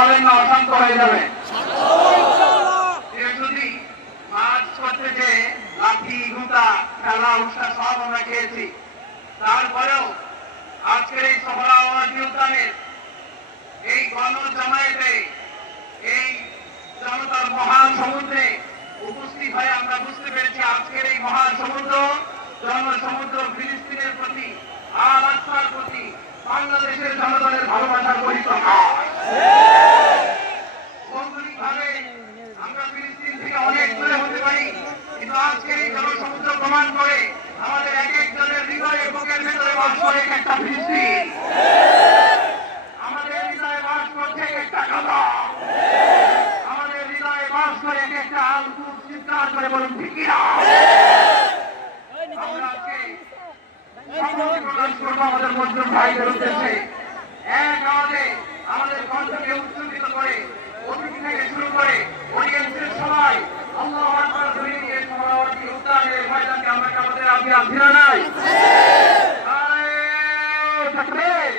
হবেন না অশান্ত হয়ে যাবে। যদি মাছ করতে যে লাঠি গুতা খেলা উৎসাহ সব আমরা খেয়েছি, তারপরেও আজকের এই সোহরাওয়ার্দী উদ্যানের এই গণজমায়েতে এই জনতার মহান সমুদ্রে উপস্থিত হয়ে আমরা বুঝতে পেরেছি আজকের এই মহান সমুদ্র জনসমুদ্র ফিলিস্তিনের প্রতি আল আকসার প্রতি বাংলাদেশের জনগণের ভালোবাসার পরিচয়। ভৌগোলিকভাবে আমরা ফিলিস্তিন থেকে অনেক দূরে হতে পারি, কিন্তু আজকের এই জনসমুদ্র প্রমাণ করে আমাদের এক একজনের হৃদয়ে বুকের ভেতরে বাস করে একটা ফিলিস্তিন, আমাদের হৃদয়ে বাস করছে একটা কাবা, আমাদের হৃদয়ে বাস করে একটা আলকুদ চিৎকার করে বলুন ঠিক কিনা। আমরা আজকে প্রকাশ করবো আমাদের মজলুম ভাইদের উদ্দেশ্যে এক আওয়াজে আমাদের কণ্ঠকে উচ্চকিত করে অতিথি থেকে শুরু করে অডিয়েন্সের সবাই আল্লাহু আকবার ধ্বনি দিয়ে সোহরাওয়ার্দী উদ্যানের ময়দানকে আমরা কাবাদের আবিয়া ফিরে নাই। নারে তাকবীর।